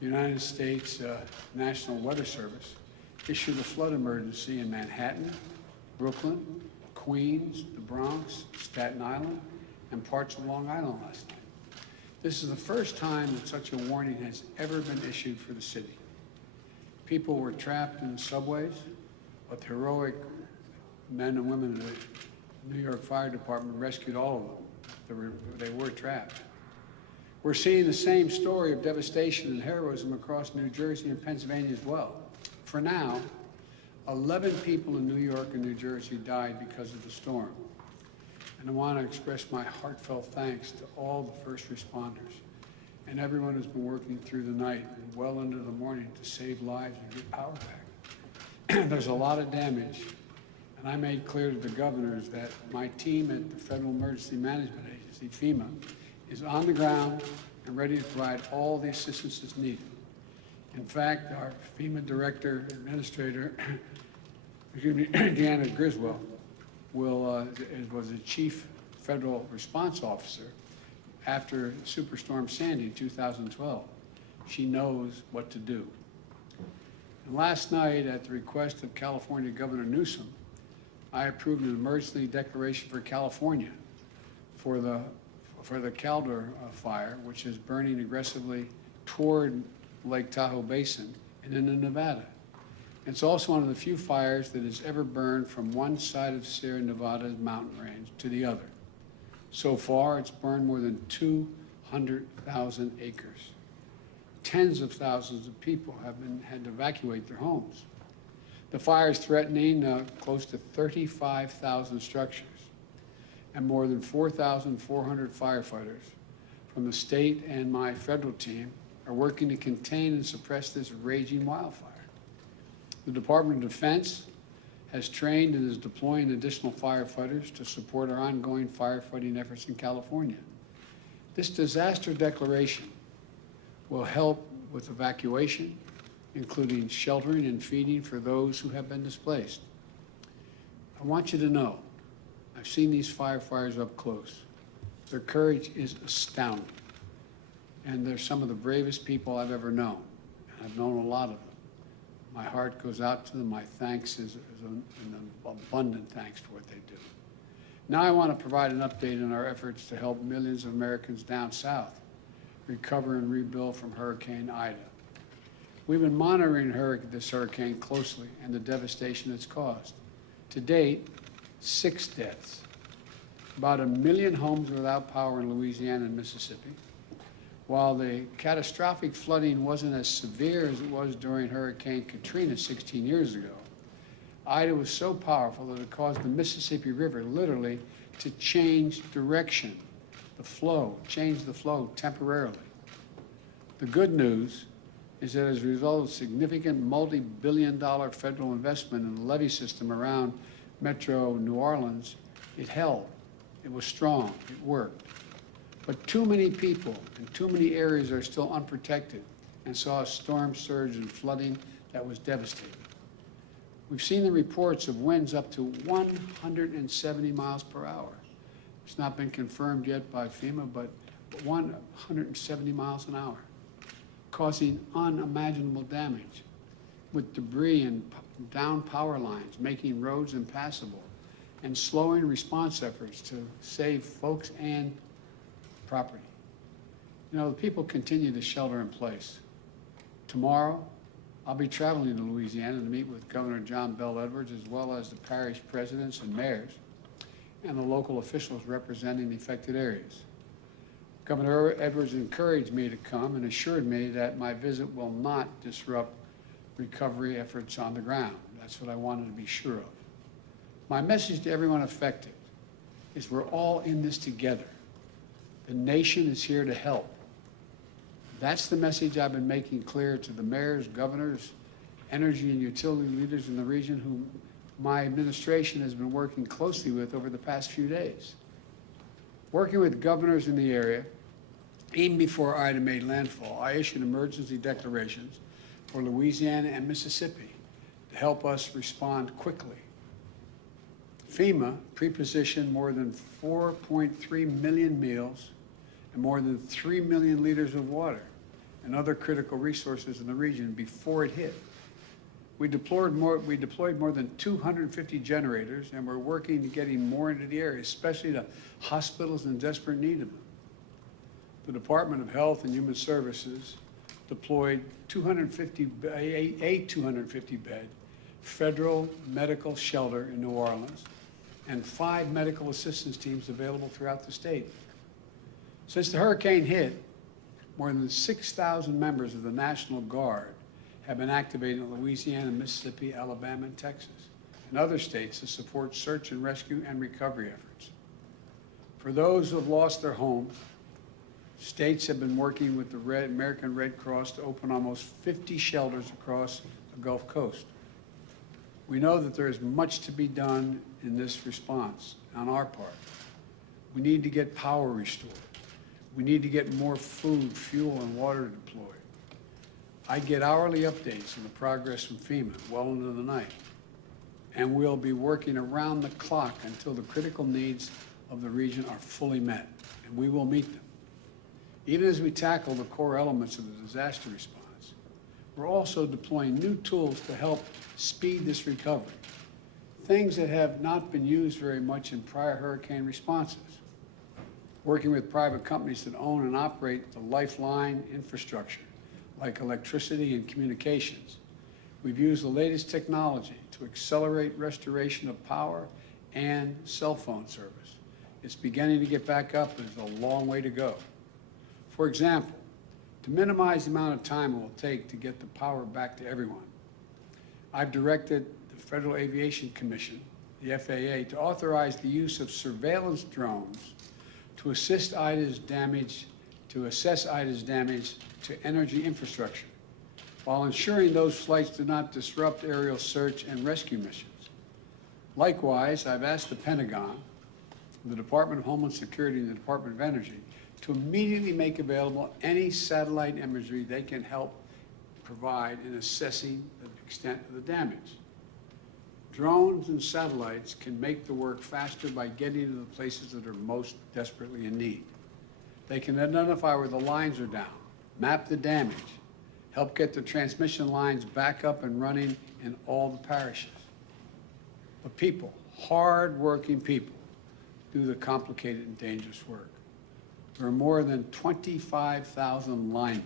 the United States National Weather Service issued a flood emergency in Manhattan, Brooklyn, Queens, the Bronx, Staten Island, and parts of Long Island last night. This is the first time that such a warning has ever been issued for the city. People were trapped in the subways, but the heroic men and women of the New York Fire Department rescued all of them. They were trapped. We're seeing the same story of devastation and heroism across New Jersey and Pennsylvania as well. For now, 11 people in New York and New Jersey died because of the storm. And I want to express my heartfelt thanks to all the first responders and everyone who's been working through the night and well into the morning to save lives and get power back. There's a lot of damage, and I made clear to the governors that my team at the Federal Emergency Management Agency, FEMA, is on the ground and ready to provide all the assistance that's needed. In fact, our FEMA Director Administrator, Deanna Griswold, was the Chief Federal Response Officer after Superstorm Sandy in 2012. She knows what to do. And last night, at the request of California Governor Newsom, I approved an emergency declaration for California for the Calder fire, which is burning aggressively toward Lake Tahoe Basin and into Nevada. It's also one of the few fires that has ever burned from one side of Sierra Nevada's mountain range to the other. So far, it's burned more than 200,000 acres. Tens of thousands of people have had to evacuate their homes. The fire is threatening close to 35,000 structures, and more than 4,400 firefighters from the state and my federal team are working to contain and suppress this raging wildfire. The Department of Defense has trained and is deploying additional firefighters to support our ongoing firefighting efforts in California. This disaster declaration will help with evacuation, including sheltering and feeding for those who have been displaced. I want you to know, I've seen these firefighters up close. Their courage is astounding. And they're some of the bravest people I've ever known. And I've known a lot of them. My heart goes out to them. My thanks is an abundant thanks for what they do. Now I want to provide an update on our efforts to help millions of Americans down south recover and rebuild from Hurricane Ida. We've been monitoring this hurricane closely and the devastation it's caused. To date, 6 deaths. About 1 million homes without power in Louisiana and Mississippi. While the catastrophic flooding wasn't as severe as it was during Hurricane Katrina 16 years ago, Ida was so powerful that it caused the Mississippi River literally to change direction, change the flow temporarily. The good news is that as a result of significant multi-billion-dollar federal investment in the levee system around Metro New Orleans, it held. It was strong. It worked. But too many people in too many areas are still unprotected and saw a storm surge and flooding that was devastating. We've seen the reports of winds up to 170 miles per hour. It's not been confirmed yet by FEMA, but 170 miles an hour, causing unimaginable damage with debris and down power lines, making roads impassable, and slowing response efforts to save folks and property. You know, the people continue to shelter in place. Tomorrow, I'll be traveling to Louisiana to meet with Governor John Bell Edwards, as well as the parish presidents and mayors and the local officials representing the affected areas. Governor Edwards encouraged me to come and assured me that my visit will not disrupt recovery efforts on the ground. That's what I wanted to be sure of. My message to everyone affected is we're all in this together. The nation is here to help. That's the message I've been making clear to the mayors, governors, energy and utility leaders in the region whom my administration has been working closely with over the past few days. Working with governors in the area, even before Ida made landfall, I issued emergency declarations for Louisiana and Mississippi to help us respond quickly. FEMA pre-positioned more than 4.3 million meals and more than 3 million liters of water and other critical resources in the region before it hit. We deployed more than 250 generators, and we're working to getting more into the area, especially to hospitals in desperate need of them. The Department of Health and Human Services deployed a 250-bed federal medical shelter in New Orleans and 5 medical assistance teams available throughout the state. Since the hurricane hit, more than 6,000 members of the National Guard have been activated in Louisiana, Mississippi, Alabama, and Texas, and other states to support search and rescue and recovery efforts. For those who have lost their homes, states have been working with the American Red Cross to open almost 50 shelters across the Gulf Coast. We know that there is much to be done in this response on our part. We need to get power restored. We need to get more food, fuel, and water deployed. I get hourly updates on the progress from FEMA well into the night, and we'll be working around the clock until the critical needs of the region are fully met, and we will meet them. Even as we tackle the core elements of the disaster response, we're also deploying new tools to help speed this recovery, things that have not been used very much in prior hurricane responses. Working with private companies that own and operate the lifeline infrastructure, like electricity and communications. We've used the latest technology to accelerate restoration of power and cell phone service. It's beginning to get back up, but there's a long way to go. For example, to minimize the amount of time it will take to get the power back to everyone, I've directed the Federal Aviation Commission, the FAA, to authorize the use of surveillance drones to assess Ida's damage to energy infrastructure, while ensuring those flights do not disrupt aerial search and rescue missions. Likewise, I've asked the Pentagon, the Department of Homeland Security, and the Department of Energy to immediately make available any satellite imagery they can help provide in assessing the extent of the damage. Drones and satellites can make the work faster by getting to the places that are most desperately in need. They can identify where the lines are down, map the damage, help get the transmission lines back up and running in all the parishes. But people, hard-working people, do the complicated and dangerous work. There are more than 25,000 linemen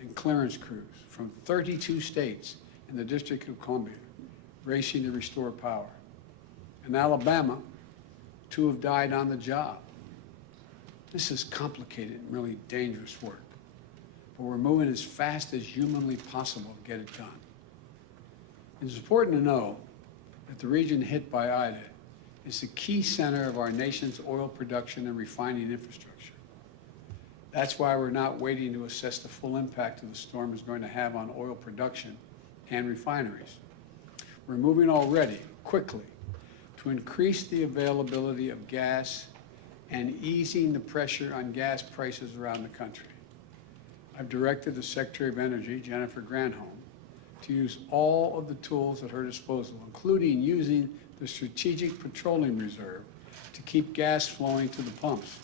and clearance crews from 32 states in the District of Columbia racing to restore power. In Alabama, 2 have died on the job. This is complicated and really dangerous work, but we're moving as fast as humanly possible to get it done. It's important to know that the region hit by Ida is the key center of our nation's oil production and refining infrastructure. That's why we're not waiting to assess the full impact of the storm is going to have on oil production and refineries. We're moving already, quickly, to increase the availability of gas and easing the pressure on gas prices around the country. I've directed the Secretary of Energy, Jennifer Granholm, to use all of the tools at her disposal, including using the Strategic Petroleum Reserve to keep gas flowing to the pumps.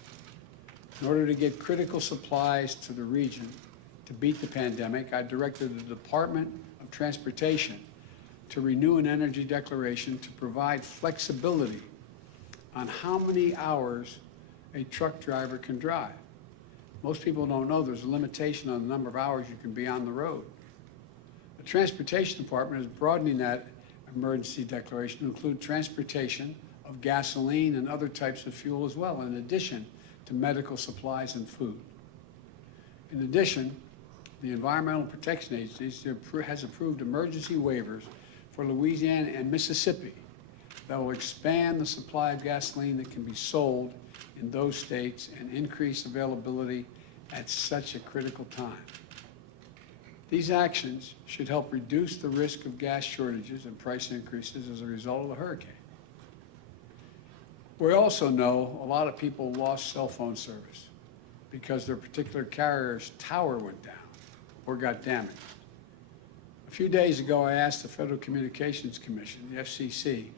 In order to get critical supplies to the region to beat the pandemic, I directed the Department of Transportation to renew an energy declaration to provide flexibility on how many hours a truck driver can drive. Most people don't know there's a limitation on the number of hours you can be on the road. The Transportation Department is broadening that emergency declaration to include transportation of gasoline and other types of fuel as well, in addition to medical supplies and food. In addition, the Environmental Protection Agency has approved emergency waivers for Louisiana and Mississippi that will expand the supply of gasoline that can be sold in those states and increase availability at such a critical time. These actions should help reduce the risk of gas shortages and price increases as a result of the hurricane. We also know a lot of people lost cell phone service because their particular carrier's tower went down or got damaged. A few days ago, I asked the Federal Communications Commission, the FCC,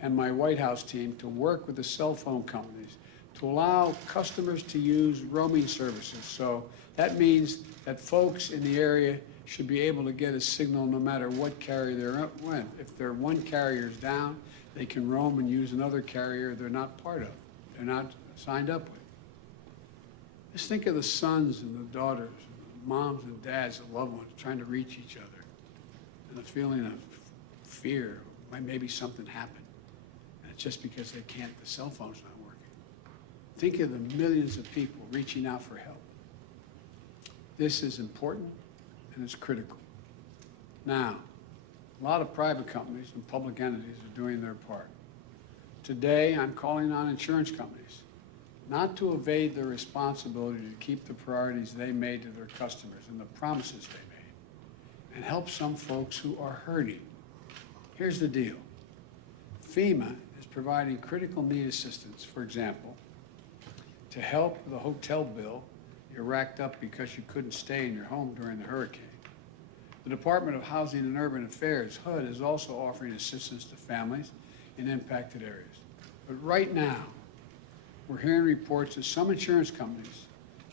and my White House team to work with the cell phone companies to allow customers to use roaming services. So that means that folks in the area should be able to get a signal no matter what carrier they're in. If their one carrier's down, they can roam and use another carrier they're not part of, they're not signed up with. Just think of the sons and the daughters, and the moms and dads and loved ones trying to reach each other, and the feeling of fear, maybe something happened, and it's just because they can't, the cell phone's not working. Think of the millions of people reaching out for help. This is important and it's critical. Now, a lot of private companies and public entities are doing their part. Today, I'm calling on insurance companies not to evade their responsibility to keep the priorities they made to their customers and the promises they made, and help some folks who are hurting. Here's the deal. FEMA is providing critical need assistance, for example, to help with a hotel bill you racked up because you couldn't stay in your home during the hurricane. The Department of Housing and Urban Affairs, HUD, is also offering assistance to families in impacted areas. But right now, we're hearing reports that some insurance companies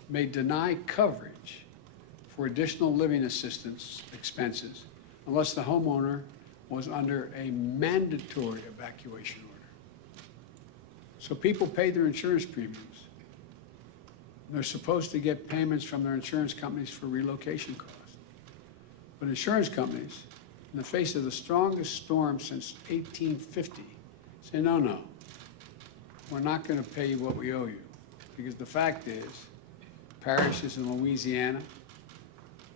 may deny coverage for additional living assistance expenses unless the homeowner was under a mandatory evacuation order. So people pay their insurance premiums. They're supposed to get payments from their insurance companies for relocation costs. But insurance companies, in the face of the strongest storm since 1850, say, no, we're not going to pay you what we owe you. Because the fact is, parishes in Louisiana,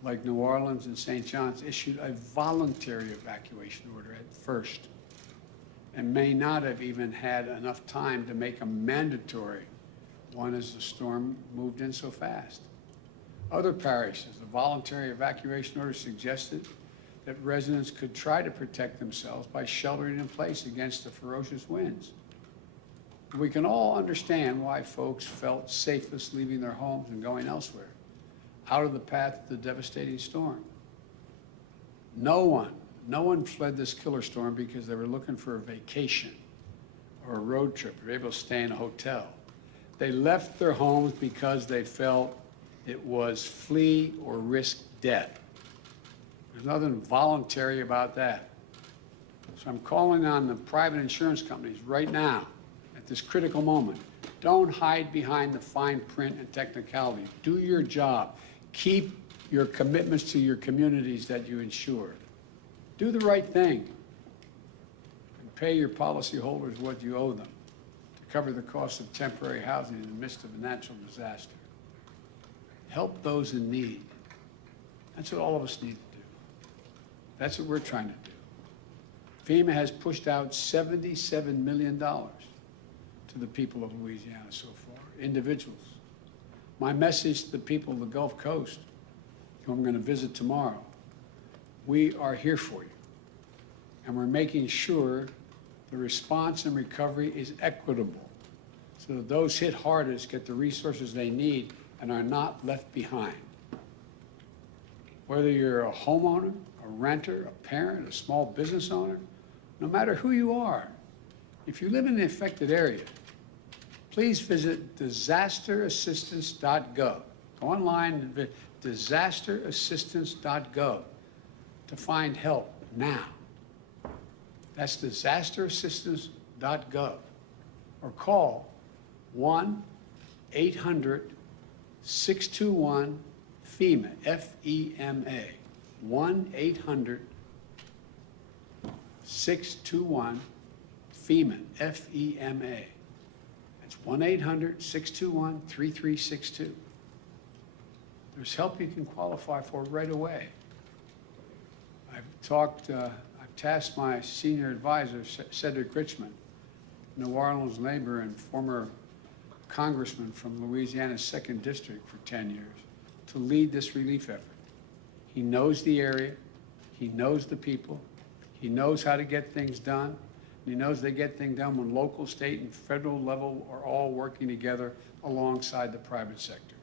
like New Orleans and St. John's, issued a voluntary evacuation order at first and may not have even had enough time to make a mandatory one as the storm moved in so fast. Other parishes, the voluntary evacuation order suggested that residents could try to protect themselves by sheltering in place against the ferocious winds. We can all understand why folks felt safest leaving their homes and going elsewhere, out of the path of the devastating storm. No one fled this killer storm because they were looking for a vacation or a road trip, or able to stay in a hotel. They left their homes because they felt it was flee or risk death. There's nothing voluntary about that. So I'm calling on the private insurance companies right now, at this critical moment, don't hide behind the fine print and technicality. Do your job. Keep your commitments to your communities that you insure. Do the right thing and pay your policyholders what you owe them to cover the cost of temporary housing in the midst of a natural disaster. Help those in need. That's what all of us need to do. That's what we're trying to do. FEMA has pushed out $77 million to the people of Louisiana so far, individuals. My message to the people of the Gulf Coast, who I'm going to visit tomorrow, we are here for you. And we're making sure the response and recovery is equitable so that those hit hardest get the resources they need and are not left behind. Whether you're a homeowner, a renter, a parent, a small business owner, no matter who you are, if you live in the affected area, please visit disasterassistance.gov. Go online and visit disasterassistance.gov to find help now. That's disasterassistance.gov. Or call 1-800-621-FEMA, F-E-M-A, 1-800-621-FEMA, F-E-M-A. That's 1-800-621-3362. There's help you can qualify for right away. I've tasked my senior advisor, Cedric Richmond, New Orleans neighbor and former congressman from Louisiana's 2nd District for 10 years, to lead this relief effort. He knows the area, he knows the people, he knows how to get things done, and he knows they get things done when local, state, and federal level are all working together alongside the private sector.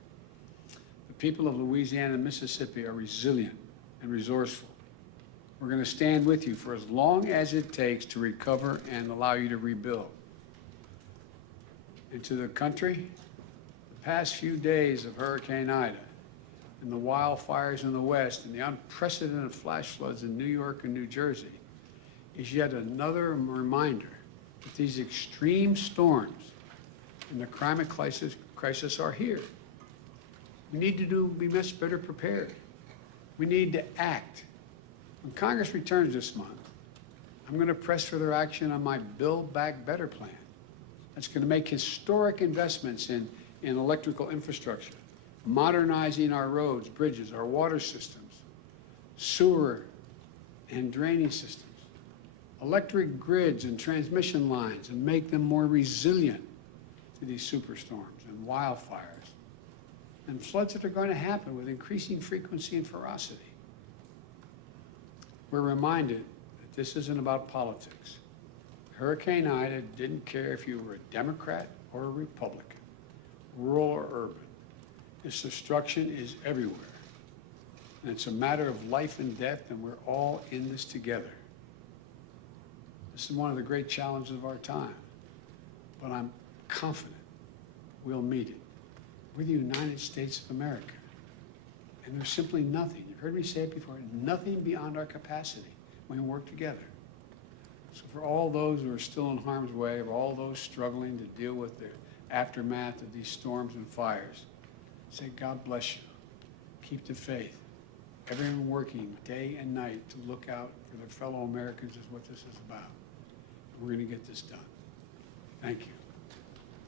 The people of Louisiana and Mississippi are resilient and resourceful. We're going to stand with you for as long as it takes to recover and allow you to rebuild. And to the country, the past few days of Hurricane Ida and the wildfires in the West and the unprecedented flash floods in New York and New Jersey is yet another reminder that these extreme storms and the climate crisis are here. We need to be much better prepared. We need to act. When Congress returns this month, I'm going to press for their action on my Build Back Better plan. That's going to make historic investments in electrical infrastructure, modernizing our roads, bridges, our water systems, sewer and draining systems, electric grids and transmission lines, and make them more resilient to these superstorms and wildfires and floods that are going to happen with increasing frequency and ferocity. We're reminded that this isn't about politics. Hurricane Ida didn't care if you were a Democrat or a Republican, rural or urban. This destruction is everywhere. And it's a matter of life and death, and we're all in this together. This is one of the great challenges of our time, but I'm confident we'll meet it. We're the United States of America, and there's simply nothing, you've heard me say it before, nothing beyond our capacity when we work together. So for all those who are still in harm's way, or all those struggling to deal with the aftermath of these storms and fires, say, God bless you. Keep the faith. Everyone working day and night to look out for their fellow Americans is what this is about. We're going to get this done. Thank you.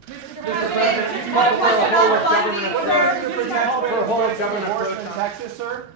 Mr. President, you called for a whole of government in Texas, sir?